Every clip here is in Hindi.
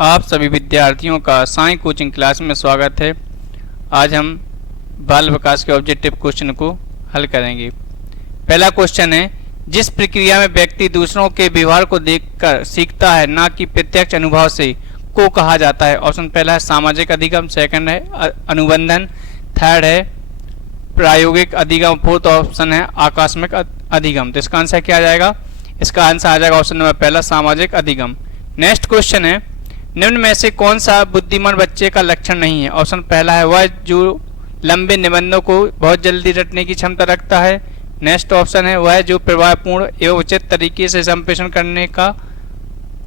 आप सभी विद्यार्थियों का साई कोचिंग क्लास में स्वागत है। आज हम बाल विकास के ऑब्जेक्टिव क्वेश्चन को हल करेंगे। पहला क्वेश्चन है, जिस प्रक्रिया में व्यक्ति दूसरों के व्यवहार को देखकर सीखता है ना कि प्रत्यक्ष अनुभव से, को कहा जाता है। ऑप्शन पहला है सामाजिक अधिगम, सेकंड है अनुबंधन, थर्ड है प्रायोगिक अधिगम, फोर्थ ऑप्शन है आकस्मिक अधिगम। तो इसका आंसर क्या आ जाएगा? इसका आंसर आ जाएगा ऑप्शन नंबर पहला, सामाजिक अधिगम। नेक्स्ट क्वेश्चन है, निम्न में से कौन सा बुद्धिमान बच्चे का लक्षण नहीं है? ऑप्शन पहला है वह जो लंबे निबंधों को बहुत जल्दी रटने की क्षमता रखता है। नेक्स्ट ऑप्शन है वह जो प्रभावपूर्ण एवं उचित तरीके से संप्रेषण करने का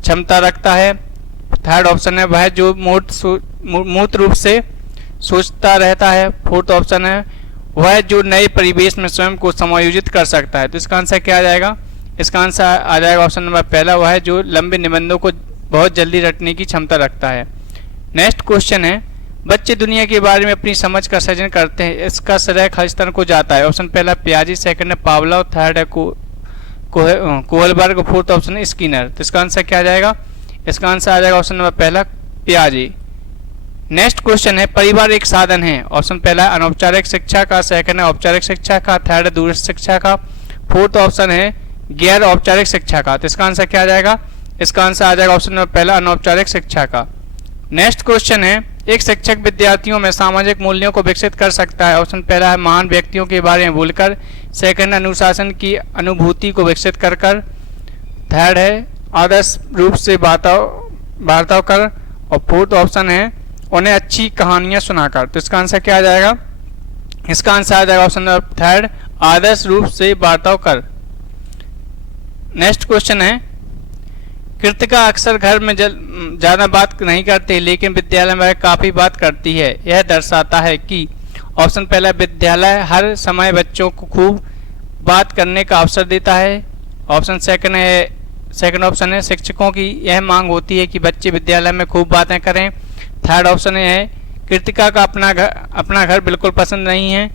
क्षमता रखता है। थर्ड ऑप्शन है वह जो मूर्त रूप से सोचता रहता है। फोर्थ ऑप्शन है वह जो नए परिवेश में स्वयं को समायोजित कर सकता है। तो इसका आंसर क्या आ जाएगा? इसका आंसर आ जाएगा ऑप्शन नंबर पहला, वह जो लंबे निबंधों को बहुत जल्दी रटने की क्षमता रखता है। नेक्स्ट क्वेश्चन है, बच्चे दुनिया के बारे में अपनी समझ का सृजन करते हैं, इसका श्रेय खालिस्तान को जाता है। ऑप्शन पहला पियाजी, सेकंड है पावलोव, थर्ड है कोहलबर्ग, फोर्थ ऑप्शन है स्किनर। तो इसका आंसर क्या आ जाएगा? इसका आंसर आ जाएगा ऑप्शन नंबर पहला, पियाजी। नेक्स्ट क्वेश्चन है, परिवार एक साधन है। ऑप्शन पहला है अनौपचारिक शिक्षा का, सेकंड है औपचारिक शिक्षा का, थर्ड है दूरस्थ शिक्षा का, फोर्थ ऑप्शन है गैर औपचारिक शिक्षा का। तो इसका आंसर क्या आ जाएगा? इसका आंसर आ जाएगा ऑप्शन नंबर पहला, अनौपचारिक शिक्षा का। नेक्स्ट क्वेश्चन है, एक शिक्षक विद्यार्थियों में सामाजिक मूल्यों को विकसित कर सकता है। ऑप्शन पहला है महान व्यक्तियों के बारे में बोलकर, सेकंड अनुशासन की अनुभूति को विकसित कर, थर्ड है आदर्श रूप से वार्ताव कर, और फोर्थ ऑप्शन है उन्हें अच्छी कहानियां सुनाकर। तो इसका आंसर क्या आ जाएगा? इसका आंसर आ जाएगा ऑप्शन नंबर थर्ड, आदर्श रूप से वार्ताव कर। नेक्स्ट क्वेश्चन है, कृतिका अक्सर घर में ज्यादा बात नहीं करती लेकिन विद्यालय में काफी बात करती है, यह दर्शाता है कि। ऑप्शन पहला विद्यालय हर समय बच्चों को खूब बात करने का अवसर देता है। ऑप्शन सेकंड ऑप्शन है शिक्षकों की यह मांग होती है कि बच्चे विद्यालय में खूब बातें करें। थर्ड ऑप्शन है कृतिका का अपना घर बिल्कुल पसंद नहीं है।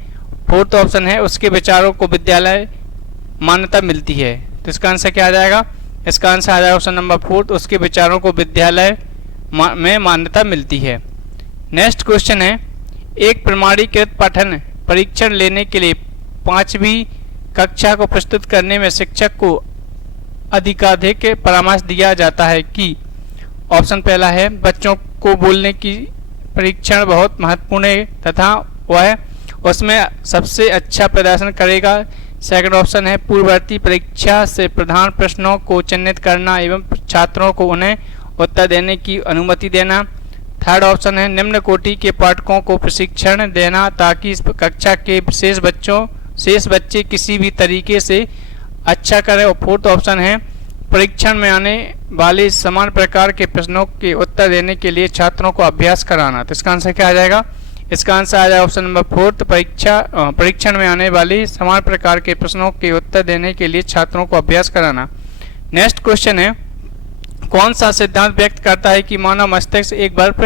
फोर्थ ऑप्शन है उसके विचारों को विद्यालय मान्यता मिलती है। तो इसका आंसर क्या आ जाएगा? इसका आंसर आ जाएगा ऑप्शन नंबर फोर्थ, उसके विचारों को विद्यालय में मान्यता मिलती है। नेक्स्ट क्वेश्चन है, एक प्रमाणीकृत पठन परीक्षण लेने के लिए 5वीं कक्षा को प्रस्तुत करने में शिक्षक को अधिकाधिक परामर्श दिया जाता है कि। ऑप्शन पहला है बच्चों को बोलने की परीक्षण बहुत महत्वपूर्ण है तथा वह उसमें सबसे अच्छा प्रदर्शन करेगा। सेकंड ऑप्शन है पूर्ववर्ती परीक्षा से प्रधान प्रश्नों को चिन्हित करना एवं छात्रों को उन्हें उत्तर देने की अनुमति देना। थर्ड ऑप्शन है निम्न कोटि के पाठकों को प्रशिक्षण देना ताकि कक्षा के शेष बच्चे किसी भी तरीके से अच्छा करें। और फोर्थ ऑप्शन है परीक्षण में आने वाले समान प्रकार के प्रश्नों के उत्तर देने के लिए छात्रों को अभ्यास कराना। तो इसका आंसर क्या आ जाएगा? इसका आंसर आ जाएगा ऑप्शन नंबर फोर्थ, परीक्षण में आने वाले समान प्रकार के प्रश्नों के उत्तर देने के लिए छात्रों को अभ्यास कराना। नेक्स्ट क्वेश्चन है, कौन सा सिद्धांत व्यक्त करता है कि मानव मस्तिष्क एक बर्फ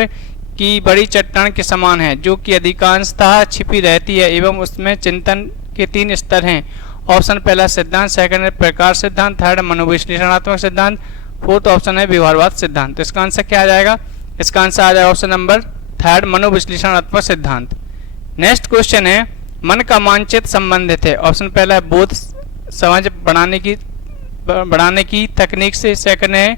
की बड़ी चट्टान के समान है जो कि अधिकांशतः छिपी रहती है एवं उसमें चिंतन के 3 स्तर हैं। ऑप्शन पहला सिद्धांत, सेकंड है प्रकार सिद्धांत, थर्ड मनोविश्लेषणात्मक सिद्धांत, फोर्थ ऑप्शन है व्यवहारवाद सिद्धांत। तो इसका आंसर क्या आ जाएगा? इसका आंसर आ जाएगा ऑप्शन नंबर थर्ड, मनोविश्लेषणात्मक सिद्धांत। नेक्स्ट क्वेश्चन है, मन का मानचित्र संबंधित है। ऑप्शन पहला है बोध समझ बढ़ाने की तकनीक से, सेकंड है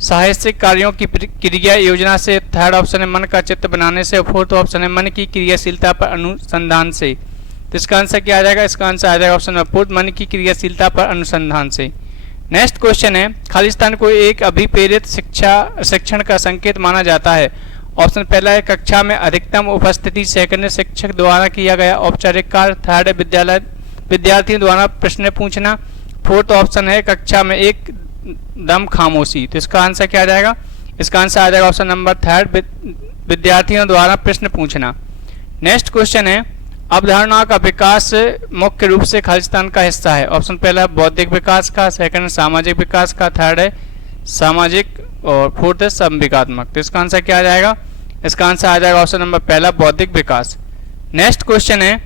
साहसिक कार्यों की क्रिया योजना से, थर्ड ऑप्शन है मन का चित्र बनाने से, और फोर्थ ऑप्शन है मन की क्रियाशीलता पर अनुसंधान से। तो इसका आंसर क्या आ जाएगा? इसका आंसर आ जाएगा ऑप्शन नंबर फोर्थ, मन की क्रियाशीलता पर अनुसंधान से। नेक्स्ट क्वेश्चन है, खालिस्तान को एक अभिप्रेरित शिक्षण का संकेत माना जाता है। ऑप्शन पहला है कक्षा में अधिकतम उपस्थिति, सेकंड है शिक्षक द्वारा किया गया औपचारिक कार्य, थर्ड है विद्यार्थियों द्वारा प्रश्न पूछना, फोर्थ ऑप्शन है कक्षा में एक दम खामोशी। तो इसका आंसर क्या आ जाएगा? इसका आंसर आ जाएगा ऑप्शन नंबर थर्ड, विद्यार्थियों द्वारा प्रश्न पूछना। नेक्स्ट क्वेश्चन है, अवधारणा का विकास मुख्य रूप से खालिस्तान का हिस्सा है। ऑप्शन पहला बौद्धिक विकास का, सेकंड सामाजिक विकास का, थर्ड है सामाजिक, और फोर्थ है संविकात्मक। तो इसका आंसर क्या आ जाएगा? इसका आंसर आ जाएगा ऑप्शन नंबर पहला, बौद्धिक विकास। नेक्स्ट क्वेश्चन है,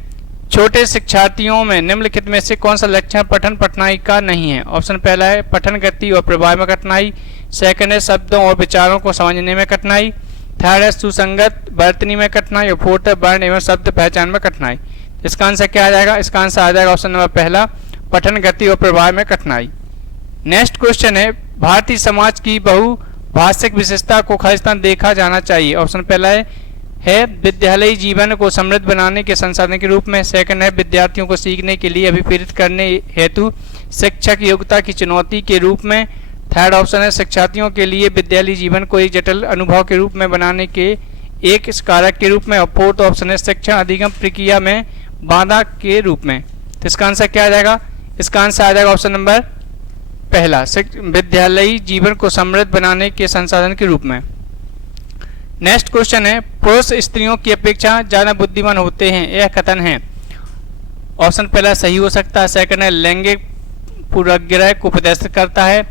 छोटे शिक्षार्थियों में निम्नलिखित में से कौन सा लक्षण पठन पठनाई का नहीं है? ऑप्शन पहला है पठन गति और प्रवाह में कठिनाई, सेकंड है शब्दों और विचारों को समझने में कठिनाई, थर्ड है सुसंगत बरतनी में कठिनाई और फोर्थ है वर्ण एवं शब्द पहचान में कठिनाई। इसका आंसर क्या आ जाएगा? इसका आंसर आ जाएगा ऑप्शन नंबर पहला, पठन गति और प्रभाव में कठिनाई। नेक्स्ट क्वेश्चन है भारतीय समाज की बहुभाषिक विशेषता को खालिस्तान देखा जाना चाहिए। ऑप्शन पहला है विद्यालयी जीवन को समृद्ध बनाने के संसाधन के रूप में, सेकंड है विद्यार्थियों को सीखने के लिए अभिप्रेरित करने हेतु शिक्षक योग्यता की चुनौती के रूप में, थर्ड ऑप्शन है शिक्षार्थियों के लिए विद्यालयी जीवन को एक जटिल अनुभव के रूप में बनाने के एक कारक के रूप में, और फोर्थ ऑप्शन है शिक्षण अधिगम प्रक्रिया में बाधा के रूप में। तो इसका आंसर क्या आ जाएगा? इसका आंसर आ जाएगा ऑप्शन नंबर पहला, विद्यालयी जीवन को समृद्ध बनाने के संसाधन के रूप में। नेक्स्ट क्वेश्चन है पुरुष स्त्रियों की अपेक्षा ज्यादा बुद्धिमान होते हैं, यह कथन है। ऑप्शन पहला सही हो सकता है, सेकंड है लैंगिक पूर्वाग्रह को प्रदर्शित करता है,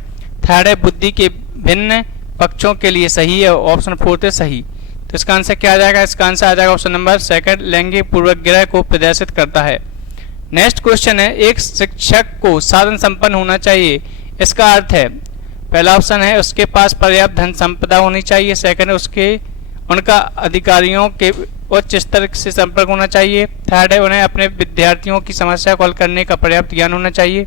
थर्ड है बुद्धि के भिन्न पक्षों के लिए सही है, ऑप्शन फोर्थ है सही। तो इसका आंसर क्या आ जाएगा? इसका आंसर आ जाएगा ऑप्शन नंबर सेकंड, लैंगिक पूर्वाग्रह को प्रदर्शित करता है। नेक्स्ट क्वेश्चन है एक शिक्षक को साधन संपन्न होना चाहिए, इसका अर्थ है पहला ऑप्शन है उसके पास पर्याप्त धन संपदा होनी चाहिए, सेकंड है उनका अधिकारियों के उच्च स्तर से संपर्क होना चाहिए, थर्ड है उन्हें अपने विद्यार्थियों की समस्या को हल करने का पर्याप्त ज्ञान होना चाहिए,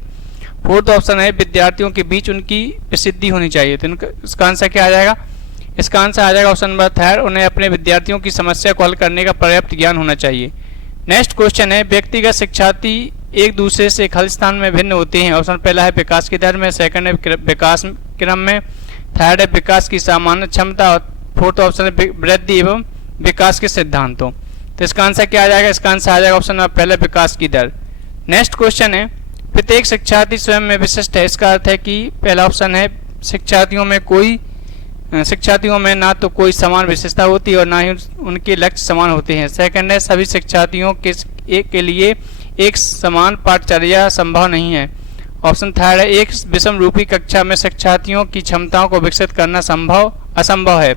फोर्थ ऑप्शन है विद्यार्थियों के बीच उनकी प्रसिद्धि होनी चाहिए। तो इसका आंसर क्या आ जाएगा? इसका आंसर आ जाएगा ऑप्शन नंबर थर्ड, उन्हें अपने विद्यार्थियों की समस्या को हल करने का पर्याप्त ज्ञान होना चाहिए। नेक्स्ट क्वेश्चन है व्यक्तिगत शिक्षार्थी एक दूसरे से खालिस्तान में भिन्न होते हैं। ऑप्शन पहला है विकास की दर में, सेकंड है विकास क्रम में, थर्ड है विकास की सामान्य क्षमता, और फोर्थ ऑप्शन है वृद्धि एवं विकास के सिद्धांतों। तो इसका आंसर क्या आ जाएगा? इसका आंसर आ जाएगा ऑप्शन नंबर पहला, विकास की दर। नेक्स्ट क्वेश्चन है प्रत्येक शिक्षार्थी स्वयं में विशिष्ट है, इसका अर्थ है कि पहला ऑप्शन है शिक्षार्थियों में ना तो कोई समान विशेषता होती और ना ही उनके लक्ष्य समान होते हैं, सेकंड है सभी शिक्षार्थियों के लिए एक समान पाठचर्या संभव नहीं है, ऑप्शन थर्ड है एक विषम रूपी कक्षा में शिक्षार्थियों की क्षमताओं को विकसित करना असंभव है,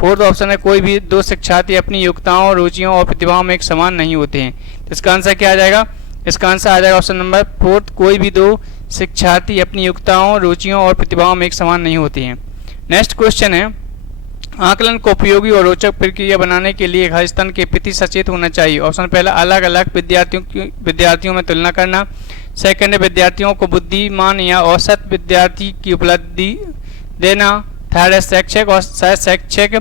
फोर्थ ऑप्शन है कोई भी दो शिक्षार्थी अपनी योग्यताओं, रुचियों और प्रतिभाओं में एक समान नहीं होते हैं। तो इसका आंसर क्या आ जाएगा? इसका आंसर आ जाएगा ऑप्शन नंबर फोर्थ, कोई भी दो शिक्षार्थी अपनी योग्यताओं, रुचियों और प्रतिभाओं में एक समान नहीं होते हैं। नेक्स्ट क्वेश्चन है आकलन को उपयोगी और रोचक प्रक्रिया बनाने के लिए खालिस्तान के प्रति सचेत होना चाहिए। ऑप्शन पहला अलग अलग विद्यार्थियों में तुलना करना, सेकंड है विद्यार्थियों को बुद्धिमान या औसत विद्यार्थी की उपलब्धि देना, थर्ड है शैक्षिक और शैक्षिक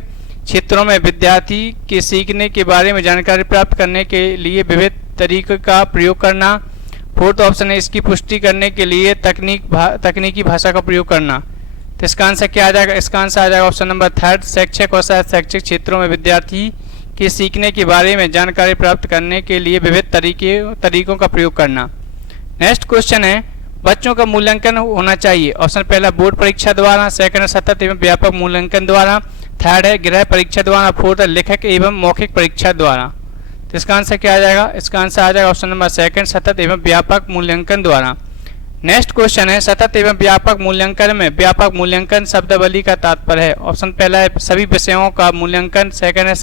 क्षेत्रों में विद्यार्थी के सीखने के बारे में जानकारी प्राप्त करने के लिए विविध तरीकों का प्रयोग करना, फोर्थ ऑप्शन है इसकी पुष्टि करने के लिए तकनीकी भाषा का प्रयोग करना। तो इसका आंसर क्या आ जाएगा? इसका आंसर आ जाएगा ऑप्शन नंबर थर्ड, शैक्षिक और शैक्षिक क्षेत्रों में विद्यार्थी के सीखने के बारे में जानकारी प्राप्त करने के लिए विविध तरीकों का प्रयोग करना। नेक्स्ट क्वेश्चन है बच्चों का मूल्यांकन होना चाहिए। ऑप्शन पहला बोर्ड परीक्षा द्वारा, सेकंड है सतत एवं व्यापक मूल्यांकन द्वारा, थर्ड है गृह परीक्षा द्वारा, फोर्थ है लिखित एवं मौखिक परीक्षा द्वारा। तो इसका आंसर क्या आ जाएगा? इसका आंसर आ जाएगा ऑप्शन नंबर सेकंड, सतत एवं व्यापक मूल्यांकन द्वारा। नेक्स्ट क्वेश्चन है सतत एवं व्यापक मूल्यांकन में व्यापक मूल्यांकन शब्दावली का तात्पर्य है। ऑप्शन पहला है सभी विषयों का मूल्यांकन, सेकंड है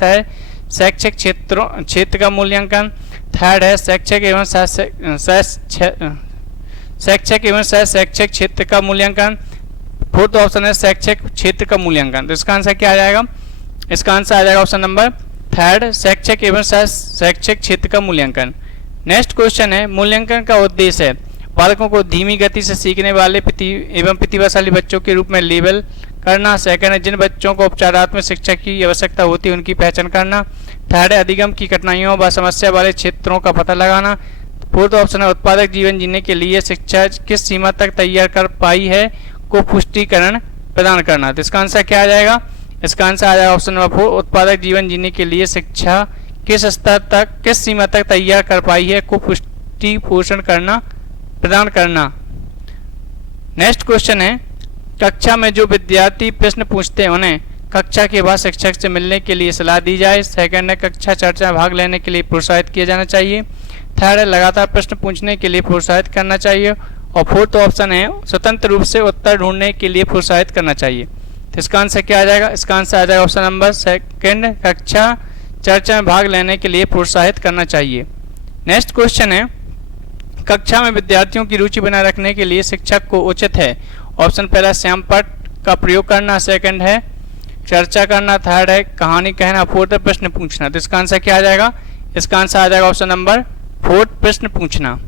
शैक्षिक क्षेत्र का मूल्यांकन, थर्ड है शैक्षिक एवं शैक्षिक क्षेत्र का मूल्यांकन, फोर्थ ऑप्शन है शैक्षिक क्षेत्र का मूल्यांकन। तो इसका आंसर क्या आ जाएगा? इसका आंसर आ जाएगा ऑप्शन नंबर थर्ड, शैक्षिक एवं शैक्षिक क्षेत्र का मूल्यांकन। नेक्स्ट क्वेश्चन है मूल्यांकन का उद्देश्य है बालकों को धीमी गति से सीखने वाले एवं प्रतिभाशाली बच्चों के रूप में लेबल करना, सेकंड है जिन बच्चों को उपचारात्मक शिक्षा की आवश्यकता होती है उनकी पहचान करना, थर्ड है अधिगम की कठिनाइयों व समस्या वाले क्षेत्रों का पता लगाना, फोर्थ ऑप्शन है उत्पादक जीवन जीने के लिए शिक्षा किस सीमा तक तैयार कर पाई है को पुष्टिकरण प्रदान करना। तो इसका आंसर क्या आ जाएगा? इसका आंसर आ जाएगा ऑप्शन नंबर फोर, उत्पादक जीवन जीने के लिए शिक्षा किस स्तर तक किस सीमा तक तैयार कर पाई है को पुष्टि पोषण करना प्रदान करना। नेक्स्ट क्वेश्चन है कक्षा में जो विद्यार्थी प्रश्न पूछते हैं उन्हें कक्षा के बाद शिक्षक से मिलने के लिए सलाह दी जाए, सेकंड है कक्षा चर्चा में भाग लेने के लिए प्रोत्साहित किया जाना चाहिए, थर्ड है लगातार प्रश्न पूछने के लिए प्रोत्साहित करना चाहिए, और फोर्थ ऑप्शन है स्वतंत्र रूप से उत्तर ढूंढने के लिए प्रोत्साहित करना चाहिए। तो इसका आंसर क्या आ जाएगा? इसका आंसर आ जाएगा ऑप्शन नंबर सेकंड, कक्षा चर्चा में भाग लेने के लिए प्रोत्साहित करना चाहिए। नेक्स्ट क्वेश्चन है कक्षा में विद्यार्थियों की रुचि बनाए रखने के लिए शिक्षक को उचित है। ऑप्शन पहला श्यामपट्ट का प्रयोग करना, सेकंड है चर्चा करना, थर्ड है कहानी कहना, फोर्थ है प्रश्न पूछना। तो इसका आंसर क्या आ जाएगा? इसका आंसर आ जाएगा ऑप्शन नंबर फोर्थ, प्रश्न पूछना।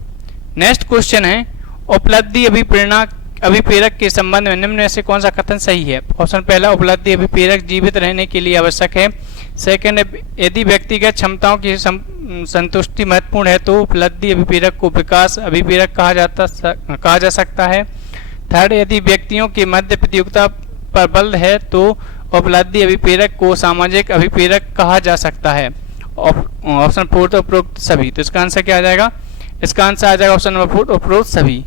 नेक्स्ट क्वेश्चन है उपलब्धि अभिप्रेरणा अभिप्रेरक के संबंध में निम्न में से कौन सा कथन सही है? ऑप्शन पहला, उपलब्धि अभिप्रेरक जीवित रहने के लिए आवश्यक है। सेकंड है, यदि व्यक्तिगत क्षमताओं की संतुष्टि महत्वपूर्ण है तो उपलब्धि अभिप्रेरक को विकास अभिप्रेरक कहा जा सकता है। थर्ड, यदि व्यक्तियों के मध्य प्रतियोगिता पर बल है तो उपलब्धि अभिप्रेरक को सामाजिक अभिप्रेरक कहा जा सकता है। ऑप्शन फोर्थ, उपरोक्त सभी। तो इसका आंसर क्या आ जाएगा? इसका आंसर आ जाएगा ऑप्शन नंबर फोर्थ, उपरोक्त सभी।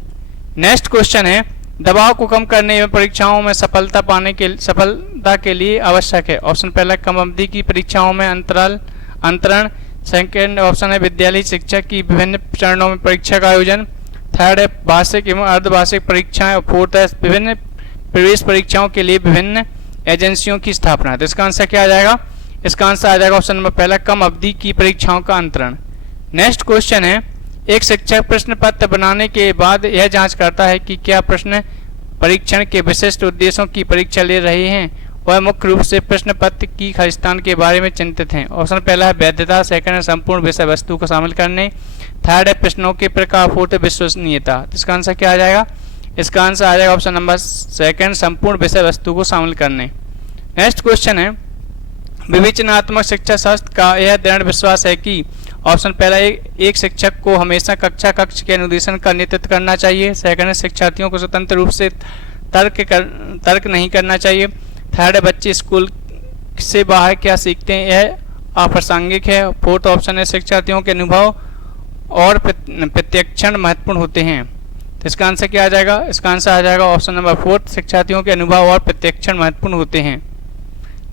नेक्स्ट क्वेश्चन है दबाव को कम करने एवं परीक्षाओं में सफलता के लिए आवश्यक है। ऑप्शन पहला, कम अवधि की परीक्षाओं में अंतरण। सेकंड ऑप्शन है विद्यालय शिक्षा की विभिन्न चरणों में परीक्षा का आयोजन। थर्ड है वार्षिक एवं अर्धवार्षिक परीक्षाएं। और फोर्थ है विभिन्न प्रवेश परीक्षाओं के लिए विभिन्न एजेंसियों की स्थापना। तो इसका आंसर क्या आ जाएगा? इसका आंसर आ जाएगा ऑप्शन नंबर पहला, कम अवधि की परीक्षाओं का अंतरण। नेक्स्ट क्वेश्चन है एक शिक्षक प्रश्न पत्र बनाने के बाद यह जांच करता है कि क्या प्रश्न परीक्षण के विशिष्ट उद्देश्यों की परीक्षा ले रहे हैं वह मुख्य रूप से प्रश्न पत्र की खालिस्तान के बारे में चिंतित हैं। ऑप्शन पहला है वैधता, सेकंड है संपूर्ण विषय वस्तु को शामिल करने, थर्ड है प्रश्नों के प्रकार, फोर्थ है विश्वसनीयता। तो इसका आंसर क्या आ जाएगा? इसका आंसर आ जाएगा ऑप्शन नंबर सेकंड, संपूर्ण विषय वस्तु को शामिल करने। नेक्स्ट क्वेश्चन है विवेचनात्मक शिक्षा शास्त्र का यह दृढ़ विश्वास है कि ऑप्शन पहला, एक शिक्षक को हमेशा कक्षा कक्ष के अनुदेशन का नेतृत्व करना चाहिए। सेकंड है शिक्षार्थियों को स्वतंत्र रूप से तर्क नहीं करना चाहिए। थर्ड है बच्चे स्कूल से बाहर क्या सीखते हैं यह अप्रासंगिक है। फोर्थ ऑप्शन है शिक्षार्थियों के अनुभव और प्रत्यक्षण महत्वपूर्ण होते हैं। तो इसका आंसर क्या आ जाएगा? इसका आंसर आ जाएगा ऑप्शन नंबर फोर्थ, शिक्षार्थियों के अनुभव और प्रत्यक्षण महत्वपूर्ण होते हैं।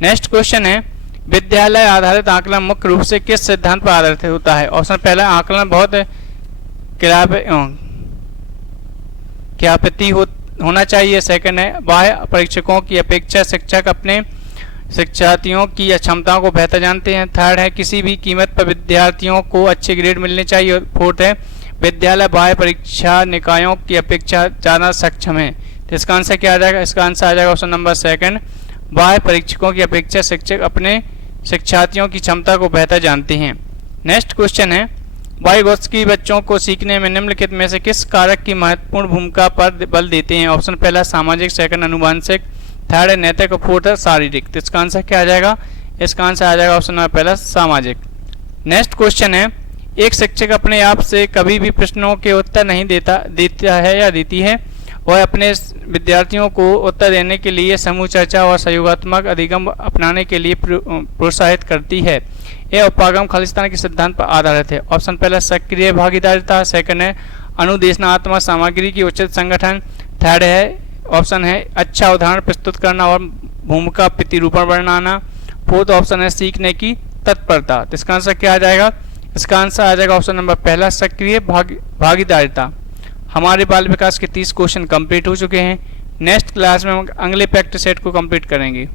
नेक्स्ट क्वेश्चन है विद्यालय आधारित आकलन मुख्य रूप से किस सिद्धांत पर आधारित होता है? ऑप्शन पहला, आकलन बहुत क्रियान्वित होना चाहिए। सेकंड है बाह्य परीक्षकों की अपेक्षा शिक्षक अपने शिक्षार्थियों की क्षमताओं को बेहतर जानते हैं। थर्ड है किसी भी कीमत पर विद्यार्थियों को अच्छे ग्रेड मिलने चाहिए। और फोर्थ है विद्यालय बाह्य परीक्षा निकायों की अपेक्षा ज़्यादा सक्षम है। तो इसका आंसर क्या आ जाएगा? इसका आंसर आ जाएगा ऑप्शन नंबर सेकंड, बाह्य परीक्षकों की अपेक्षा शिक्षक अपने शिक्षार्थियों की क्षमता को बेहतर जानते हैं। नेक्स्ट क्वेश्चन है वाइगोत्स्की बच्चों को सीखने में निम्नलिखित में से किस कारक की महत्वपूर्ण भूमिका पर बल देते हैं? ऑप्शन पहला सामाजिक, सेकंड अनुवांशिक, थर्ड है नैतिक और फोर्थ है शारीरिक। तो इसका आंसर क्या आ जाएगा? इसका आंसर आ जाएगा ऑप्शन नंबर पहला सामाजिक। नेक्स्ट क्वेश्चन है एक शिक्षक अपने आप से कभी भी प्रश्नों के उत्तर नहीं देता है या देती है। वह अपने विद्यार्थियों को उत्तर देने के लिए समूह चर्चा और सहयोगात्मक अधिगम अपनाने के लिए प्रोत्साहित करती है। यह उपागम खालिस्तान के सिद्धांत पर आधारित है। ऑप्शन पहला सक्रिय भागीदारिता, सेकंड है अनुदेशनात्मक सामग्री की उचित संगठन, थर्ड है ऑप्शन है अच्छा उदाहरण प्रस्तुत करना और भूमिका प्रतिरूपण बनाना, फोर्थ ऑप्शन है सीखने की तत्परता। तो इसका आंसर क्या आ जाएगा? इसका आंसर आ जाएगा ऑप्शन नंबर पहला सक्रिय भागीदारिता। हमारे बाल विकास के 30 क्वेश्चन कंप्लीट हो चुके हैं। नेक्स्ट क्लास में हम अगले प्रैक्टिस सेट को कंप्लीट करेंगे।